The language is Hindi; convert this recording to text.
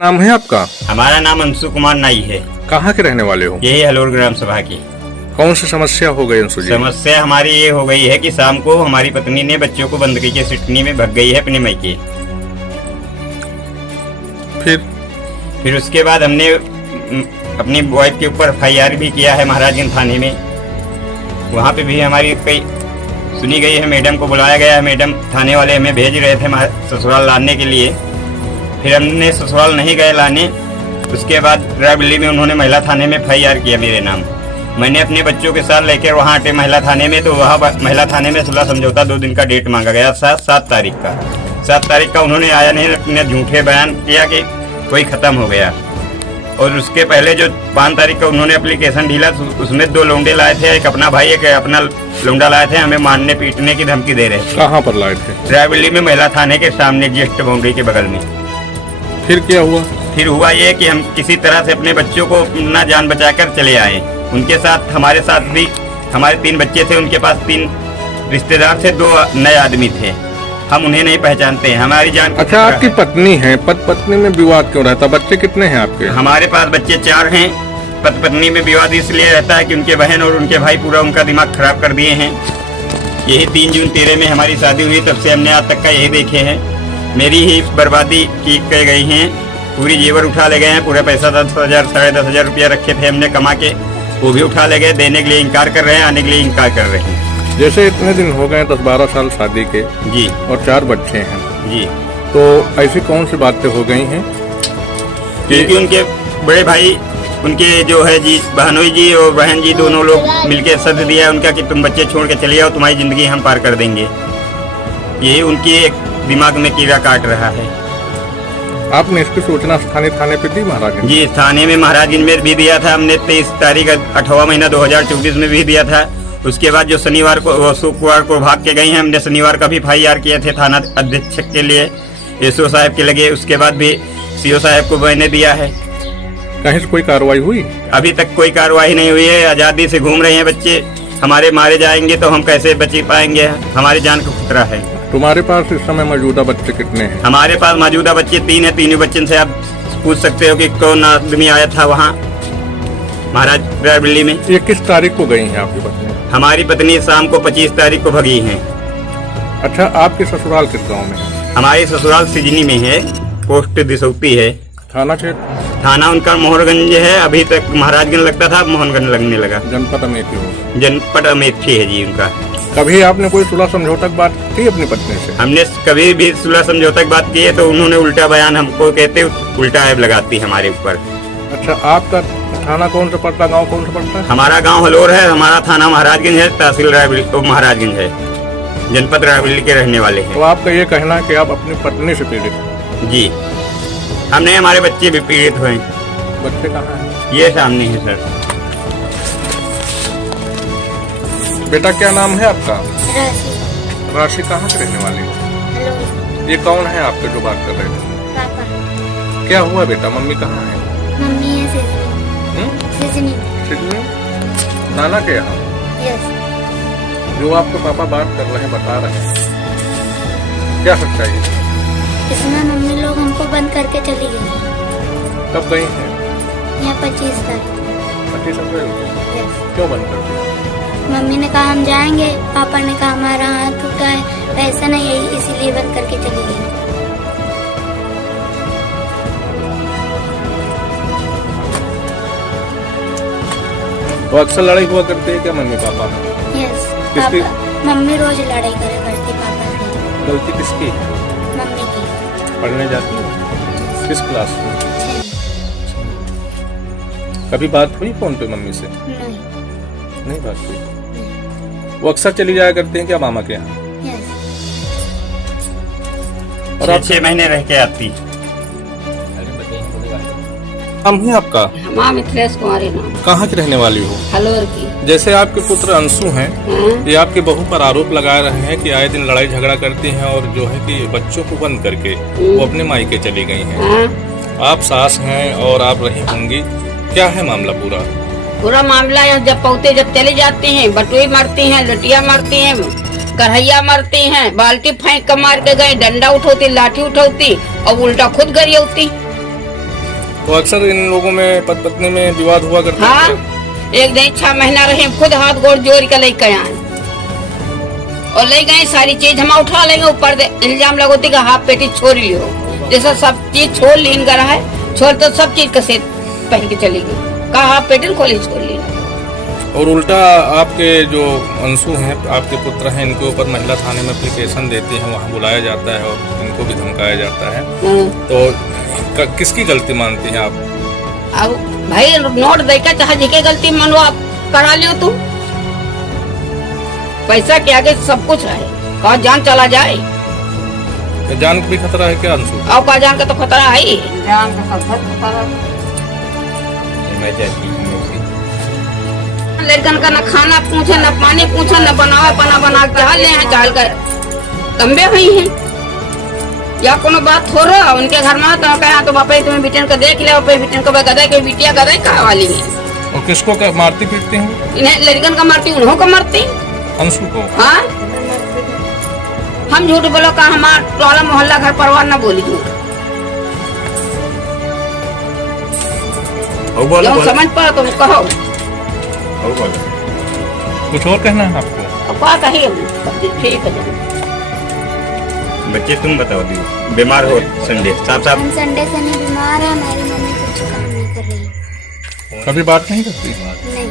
नाम है आपका? हमारा नाम अंशु कुमार नाई है। कहाँ के रहने वाले हो? यही हलोर ग्राम सभा की। कौन सी समस्या हो गई अंशु जी? समस्या हमारी ये हो गई है कि शाम को हमारी पत्नी ने बच्चों को बंद करके सिटनी में भग गई है अपने मायके। फिर उसके बाद हमने अपनी वाइफ के ऊपर FIR भी किया है महाराजगंज थाने में। वहाँ पे भी हमारी कई सुनी गई है। मैडम को बुलाया गया है। मैडम थाने वाले हमें भेज रहे थे ससुराल लाने के लिए। फिर हमने ससुराल नहीं गए लाने। उसके बाद रायबरेली में उन्होंने महिला थाने में FIR किया मेरे नाम। मैंने अपने बच्चों के साथ लेकर वहाँ आटे महिला थाने में, तो वहाँ महिला थाने में सुलह समझौता 2 दिन का डेट मांगा गया। 7 तारीख का 7 तारीख का उन्होंने आया नहीं। अपने झूठे बयान किया कि कोई ख़त्म हो गया। और उसके पहले जो 5 तारीख का उन्होंने एप्लीकेशन ढीला, उसमें 2 लौंडे लाए थे, एक अपना भाई एक अपना लौंडा लाए थे। हमें मारने पीटने की धमकी दे रहे थे। कहाँ पर लाए थे? रायबरेली में महिला थाने के सामने जस्ट बाउंड्री के बगल में। फिर क्या हुआ? फिर हुआ ये कि हम किसी तरह से अपने बच्चों को अपना जान बचाकर चले आए। उनके साथ हमारे साथ भी हमारे 3 बच्चे थे। उनके पास 3 रिश्तेदार थे, 2 नए आदमी थे। हम उन्हें नहीं पहचानते हैं। हमारी जान। अच्छा, आपकी पत्नी है, पत्नी में विवाद क्यों रहता? बच्चे कितने हैं आपके? हमारे पास बच्चे 4 हैं। पत्नी में विवाद इसलिए रहता है कि उनके बहन और उनके भाई पूरा उनका दिमाग खराब कर दिए हैं। यही 3 जून 13 में हमारी शादी हुई, तब से हमने आज तक का यही देखे हैं। मेरी ही बर्बादी की गई हैं। पूरी जेवर उठा ले गए हैं। पूरा पैसा 10,000 साढ़े 10,000 रुपया रखे थे हमने कमा के, वो भी उठा ले गए। देने के लिए इनकार कर रहे हैं, आने के लिए इनकार कर रहे हैं। जैसे इतने दिन हो गए 10-12 साल शादी के जी, और 4 बच्चे हैं जी, तो ऐसी कौन सी बातें हो गई हैं क्योंकि उनके बड़े भाई, उनके जो है जी बहनोई जी और बहन जी, दोनों लोग मिलके सद दिया उनका कि तुम बच्चे छोड़ के चले आओ, तुम्हारी जिंदगी हम पार कर देंगे। यही उनकी एक दिमाग में कीड़ा काट रहा है। आपने इसकी सूचना स्थानीय थाने पे दी महाराजगंज? जी, थाने में महाराजगंज में भी दिया था हमने। 23 तारीख 8वां महीना 2024 में भी दिया था। उसके बाद जो शनिवार को शुक्रवार को भाग के गई हैं, हमने शनिवार का भी FIR किए थे थाना अधीक्षक के लिए, SO साहब के लगे। उसके बाद भी CO साहब को मैंने दिया है। कहीं से कोई कार्रवाई हुई? अभी तक कोई कार्रवाई नहीं हुई है। आज़ादी से घूम रहे हैं बच्चे। हमारे मारे जाएंगे तो हम कैसे बच पाएंगे? हमारी जान को खतरा है। तुम्हारे पास इस समय मौजूदा बच्चे कितने हैं? हमारे पास मौजूदा बच्चे 3 हैं। 3 बच्चों से आप पूछ सकते हो कि कौन आदमी आया था वहाँ महाराज रायबरेली में। ये किस तारीख को गई हैं आपकी पत्नी? हमारी पत्नी शाम को 25 तारीख को भगी हैं। अच्छा, आपके ससुराल किस गाँव में है? हमारी ससुराल सिजनी में है, पोस्ट दिसौती है। थाना क्षेत्र? थाना उनका मोहनगंज है। अभी तक महाराजगंज लगता था, अब मोहनगंज लगने लगा। जनपद अमेठी हो? जनपद अमेठी है जी उनका। कभी आपने कोई सुलह समझौता की बात की अपनी पत्नी से? हमने कभी भी सुलह समझौता की बात की है तो उन्होंने उल्टा बयान हमको कहते, उल्टा ऐब लगाती हमारे ऊपर। अच्छा, आपका थाना कौन सा पड़ता, गांव कौन सा पड़ता है? हमारा गांव हलोर है। हमारा थाना महाराजगंज है। तहसील रायबरेली महाराजगंज है। जनपद रायबरेली के रहने वाले हैं। तो आपका ये कहना है कि आप अपनी पत्नी से पीड़ित हैं? जी, हमने हमारे बच्चे भी पीड़ित हुए। बच्चे कहाँ हैं? ये सामने है सर। बेटा क्या नाम है आपका? राशि। राशि कहाँ से रहने वाली हो? हेलो ये कौन है आपके जो बात कर रहे थे? पापा। क्या हुआ बेटा? मम्मी कहाँ है? मम्मी है सिजनी। सिडनी? नाना के यहाँ? यस। जो आपके पापा बात कर रहे हैं, बता रहे हैं, क्या सच्चाई है? इसमें मम्मी लोग हमको बंद करके चली गई। कब गई हैं? यहाँ 25 तारीख। 25 अप्रैल? यस। क्यों बंद कर दिया? मम्मी ने कहा हम जाएंगे, पापा ने कहा हमारा हाथ टूटा है, पैसा नहीं है, इसीलिए बंद करके चली गई। तो अक्सर लड़ाई हुआ करती है क्या मम्मी पापा में? यस। किसकी? पापा मम्मी रोज लड़ाई करे करती पापा से। गलती किसकी है? मम्मी की। पढ़ने जाती है? किस क्लास में? 6। कभी बात हुई फोन पे मम्मी से? नहीं बात हुई। वो अक्सर चली जाया करते हैं क्या मामा के यहाँ? यस। और आप 6 महीने रह के आती। नाम है आपका? माँ मिथिलेश कुमारी नाम। कहाँ की रहने वाली हो? हलोर की। जैसे आपके पुत्र अंशु हैं, हाँ? ये आपके बहू पर आरोप लगा रहे हैं कि आए दिन लड़ाई झगड़ा करती हैं और जो है कि बच्चों को बंद करके वो अपने मायके चली गई हैं। हाँ? आप सास हैं और आप रही होंगी, क्या है मामला पूरा? पूरा मामला है, जब पौते जब चली जाती हैं, बटुई मारती हैं, लटिया मारती हैं, कढ़ैया मारती हैं, बाल्टी फेंक कर मार के गए, डंडा उठौती, लाठी उठौती और उल्टा खुद गरियौती। तो अक्सर इन लोगों में पति पत्नी में विवाद हुआ करता हाँ है। एक दिन 6 महीना रहे, खुद हाथ गोड़ जोड़ के लेके आए और ले गए सारी चीज। हम उठा लेंगे, ऊपर से इल्जाम लगोती का हाफ पेटी छोड़ लियो, जैसा सब चीज छोड़ ली करा है, छोड़ तो सब चीज का सेट पहन के चली गई, कहा हाफ पेटी खोली छोड़ ली। और उल्टा आपके जो अंशु हैं, आपके पुत्र हैं, इनके ऊपर महिला थाने में एप्लीकेशन देते हैं, वहाँ बुलाया जाता है और इनको भी धमकाया जाता है। तो किसकी गलती मानती हैं आप? अब भाई नोट देकर चाहे जिके गलती मानो आप करा लियो तुम, पैसा के आगे सब कुछ है, कहा जान चला जाए। जान का भी खतरा है क्या अंशु? और का जान का तो खतरा है ही, जान का सब खतरा। मैं चाहती हूँ लड़कन का न खाना पूछे, न पानी पूछे, न बनावे पना बना के हाल ले हैं, चाल कर तंबे हुई हैं या कोनो बात हो रहा उनके घर में तो कहा तो बापा तुम्हें बिटियन को देख ले, बिटियन को गदा के बिटिया गदा कहा वाली है। और किसको मारती पीटती हैं? इन्हें लड़कन का मारती, उन्हों को मारती, अंशु को। हाँ हम झूठ बोलो का हमारा टोला मोहल्ला घर परिवार न बोली झूठ, जो समझ पा तुम कहो। कुछ और कहना है आपको? अब क्या कहिए, ठीक है। बच्चे तुम बताओ दी, बीमार हो संडे साहब साहब? हम संडे से नहीं बीमार है, हमारी मम्मी कुछ काम नहीं कर रही। कभी बात नहीं करती? नहीं।